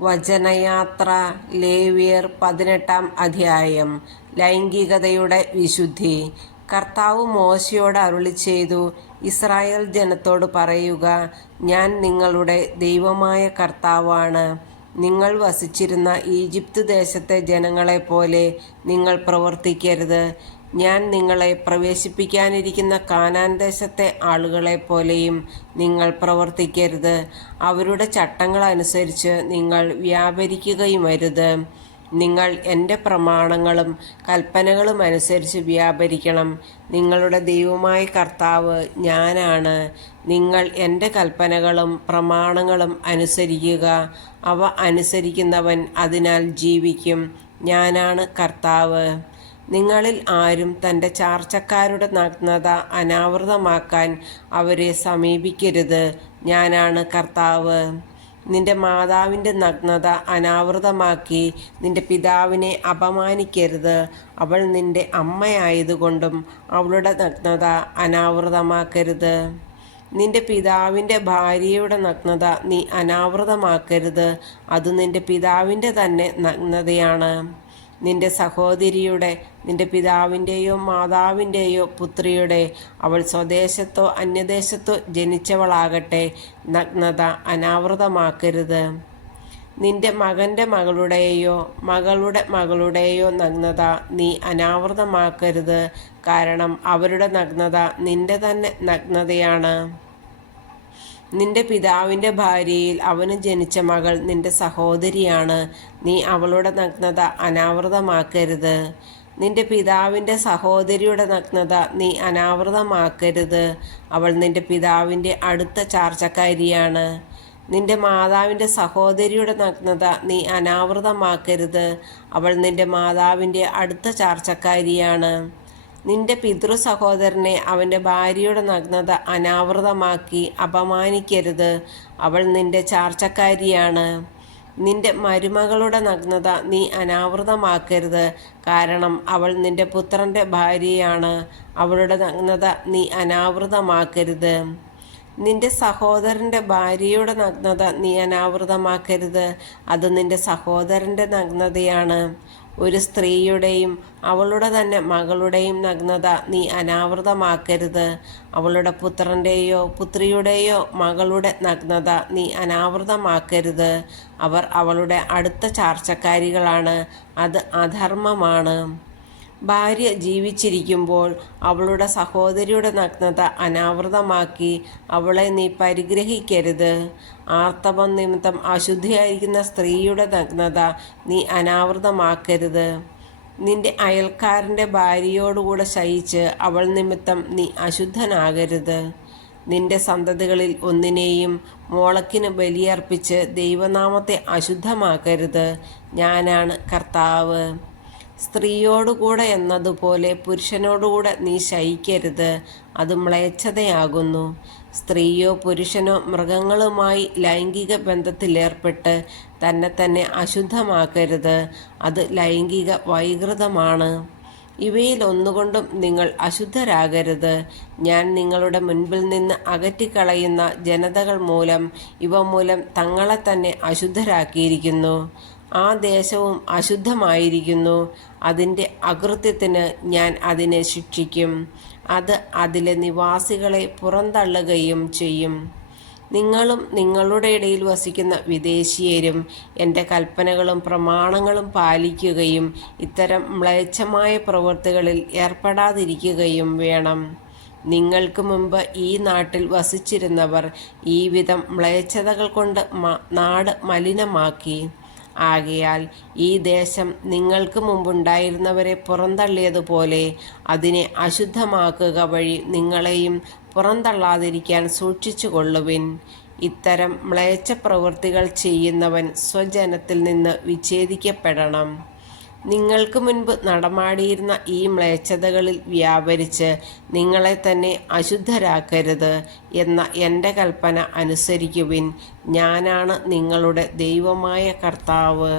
വചനയാത്ര. ലേവ്യർ 18-ാം അധ്യായം. ലൈംഗികതയുടെ വിശുദ്ധി. കർത്താവ് മോശയോട് അരുളിച്ചെയ്തു, ഇസ്രായേൽ ജനത്തോട് പറയുക, ഞാൻ നിങ്ങളുടെ ദൈവമായ കർത്താവാണ്. നിങ്ങൾ വസിച്ചിരുന്ന ഈജിപ്ത് ദേശത്തെ ജനങ്ങളെപ്പോലെ നിങ്ങൾ പ്രവർത്തിക്കരുത്. ഞാൻ നിങ്ങളെ പ്രവേശിപ്പിക്കാനിരിക്കുന്ന കാനാൻ ദേശത്തെ ആളുകളെപ്പോലെയും നിങ്ങൾ പ്രവർത്തിക്കരുത്. അവരുടെ ചട്ടങ്ങളനുസരിച്ച് നിങ്ങൾ വ്യാപരിക്കുകയുമരുത്. നിങ്ങൾ എൻ്റെ പ്രമാണങ്ങളും കൽപ്പനകളും അനുസരിച്ച് വ്യാപരിക്കണം. നിങ്ങളുടെ ദൈവമായ കർത്താവ് ഞാനാണ്. നിങ്ങൾ എൻ്റെ കൽപ്പനകളും പ്രമാണങ്ങളും അനുസരിക്കുക. അവ അനുസരിക്കുന്നവൻ അതിനാൽ ജീവിക്കും. ഞാനാണ് കർത്താവ്. നിങ്ങളിൽ ആരും തൻ്റെ ചാർച്ചക്കാരുടെ നഗ്നത അനാവൃതമാക്കാൻ അവരെ സമീപിക്കരുത്. ഞാനാണ് കർത്താവ്. നിന്റെ മാതാവിൻ്റെ നഗ്നത അനാവൃതമാക്കി നിന്റെ പിതാവിനെ അപമാനിക്കരുത്. അവൾ നിന്റെ അമ്മയായതുകൊണ്ടും അവളുടെ നഗ്നത അനാവൃതമാക്കരുത്. നിന്റെ പിതാവിൻ്റെ ഭാര്യയുടെ നഗ്നത നീ അനാവൃതമാക്കരുത്. അത് നിന്റെ പിതാവിൻ്റെ തന്നെ നഗ്നതയാണ്. നിന്റെ സഹോദരിയുടെ, നിന്റെ പിതാവിൻ്റെയോ മാതാവിൻ്റെയോ പുത്രിയുടെ, അവൾ സ്വദേശത്തോ അന്യദേശത്തോ ജനിച്ചവളാകട്ടെ, നഗ്നത അനാവൃതമാക്കരുത്. നിന്റെ മകൻ്റെ മകളുടെയോ മകളുടെ മകളുടെയോ നഗ്നത നീ അനാവൃതമാക്കരുത്. കാരണം അവരുടെ നഗ്നത നിന്റെ തന്നെ നഗ്നതയാണ്. നിന്റെ പിതാവിൻ്റെ ഭാര്യയിൽ അവന് ജനിച്ച മകൾ നിന്റെ സഹോദരിയാണ്. നീ അവളുടെ നഗ്നത അനാവൃതമാക്കരുത്. നിന്റെ പിതാവിൻ്റെ സഹോദരിയുടെ നഗ്നത നീ അനാവൃതമാക്കരുത്. അവൾ നിന്റെ പിതാവിൻ്റെ അടുത്ത ചാർച്ചക്കാരിയാണ്. നിന്റെ മാതാവിൻ്റെ സഹോദരിയുടെ നഗ്നത നീ അനാവൃതമാക്കരുത്. അവൾ നിന്റെ മാതാവിൻ്റെ അടുത്ത ചാർച്ചക്കാരിയാണ്. നിന്റെ പിതൃ സഹോദരനെ അവൻ്റെ ഭാര്യയുടെ നഗ്നത അനാവൃതമാക്കി അപമാനിക്കരുത്. അവൾ നിന്റെ ചാർച്ചക്കാരിയാണ്. നിന്റെ മരുമകളുടെ നഗ്നത നീ അനാവൃതമാക്കരുത്. കാരണം അവൾ നിന്റെ പുത്രൻ്റെ ഭാര്യയാണ്. അവളുടെ നഗ്നത നീ അനാവൃതമാക്കരുത്. നിന്റെ സഹോദരൻ്റെ ഭാര്യയുടെ നഗ്നത നീ അനാവൃതമാക്കരുത്. അത് നിന്റെ സഹോദരൻ്റെ നഗ്നതയാണ്. ഒരു സ്ത്രീയുടെയും അവളുടെ തന്നെ മകളുടെയും നഗ്നത നീ അനാവൃതമാക്കരുത്. അവളുടെ പുത്രൻ്റെയോ പുത്രിയുടെയോ മകളുടെ നഗ്നത നീ അനാവൃതമാക്കരുത്. അവർ അവളുടെ അടുത്ത ചാർച്ചക്കാരികളാണ്. അത് അധർമ്മമാണ്. ഭാര്യ ജീവിച്ചിരിക്കുമ്പോൾ അവളുടെ സഹോദരിയുടെ നഗ്നത അനാവൃതമാക്കി അവളെ നീ പരിഗ്രഹിക്കരുത്. ആർത്തവം നിമിത്തം അശുദ്ധിയായിരിക്കുന്ന സ്ത്രീയുടെ നഗ്നത നീ അനാവൃതമാക്കരുത്. നിന്റെ അയൽക്കാരൻ്റെ ഭാര്യയോടുകൂടെ ശയിച്ച് അവൾ നിമിത്തം നീ അശുദ്ധനാകരുത്. നിന്റെ സന്തതികളിൽ ഒന്നിനെയും മോളക്കിന് ബലിയർപ്പിച്ച് ദൈവനാമത്തെ അശുദ്ധമാക്കരുത്. ഞാനാണ് കർത്താവ്. സ്ത്രീയോടുകൂടെ എന്നതുപോലെ പുരുഷനോടുകൂടെ നീ ശയിക്കരുത്. അത് മ്ലേച്ഛതയാകുന്നു. സ്ത്രീയോ പുരുഷനോ മൃഗങ്ങളുമായി ലൈംഗിക ബന്ധത്തിലേർപ്പെട്ട് തന്നെ അശുദ്ധമാക്കരുത്. അത് ലൈംഗിക വൈകൃതമാണ്. ഇവയിൽ ഒന്നുകൊണ്ടും നിങ്ങൾ അശുദ്ധരാകരുത്. ഞാൻ നിങ്ങളുടെ മുൻപിൽ നിന്ന് അകറ്റിക്കളയുന്ന ജനതകൾ മൂലം ഇവ മൂലം തങ്ങളെ തന്നെ അശുദ്ധരാക്കിയിരിക്കുന്നു. ആ ദേശവും അശുദ്ധമായിരിക്കുന്നു. അതിൻ്റെ അകൃത്യത്തിന് ഞാൻ അതിനെ ശിക്ഷിക്കും. അത് അതിലെ നിവാസികളെ പുറന്തള്ളുകയും ചെയ്യും. നിങ്ങളും നിങ്ങളുടെ ഇടയിൽ വസിക്കുന്ന വിദേശീയരും എൻ്റെ കൽപ്പനകളും പ്രമാണങ്ങളും പാലിക്കുകയും ഇത്തരം മ്ലേച്ഛമായ പ്രവൃത്തികളിൽ ഏർപ്പെടാതിരിക്കുകയും വേണം. നിങ്ങൾക്ക് മുമ്പ് ഈ നാട്ടിൽ വസിച്ചിരുന്നവർ ഈ വിധം മ്ലേച്ഛതകൾ കൊണ്ട് നാട് മലിനമാക്കി. ആകയാൽ ഈ ദേശം നിങ്ങൾക്ക് മുമ്പുണ്ടായിരുന്നവരെ പുറന്തള്ളിയതുപോലെ അതിനെ അശുദ്ധമാക്കുക വഴി നിങ്ങളെയും പുറന്തള്ളാതിരിക്കാൻ സൂക്ഷിച്ചുകൊള്ളുവിൻ. ഇത്തരം മ്ലേച്ഛ പ്രവൃത്തികൾ ചെയ്യുന്നവൻ സ്വജനത്തിൽ നിന്ന് വിച്ഛേദിക്കപ്പെടണം. നിങ്ങൾക്ക് മുൻപ് നടമാടിയിരുന്ന ഈ മ്ലേച്ഛതകളിൽ വ്യാപരിച്ച് നിങ്ങളെ തന്നെ അശുദ്ധരാക്കരുത് എന്ന എൻ്റെ കൽപ്പന അനുസരിക്കുവിൻ. ഞാനാണ് നിങ്ങളുടെ ദൈവമായ കർത്താവ്.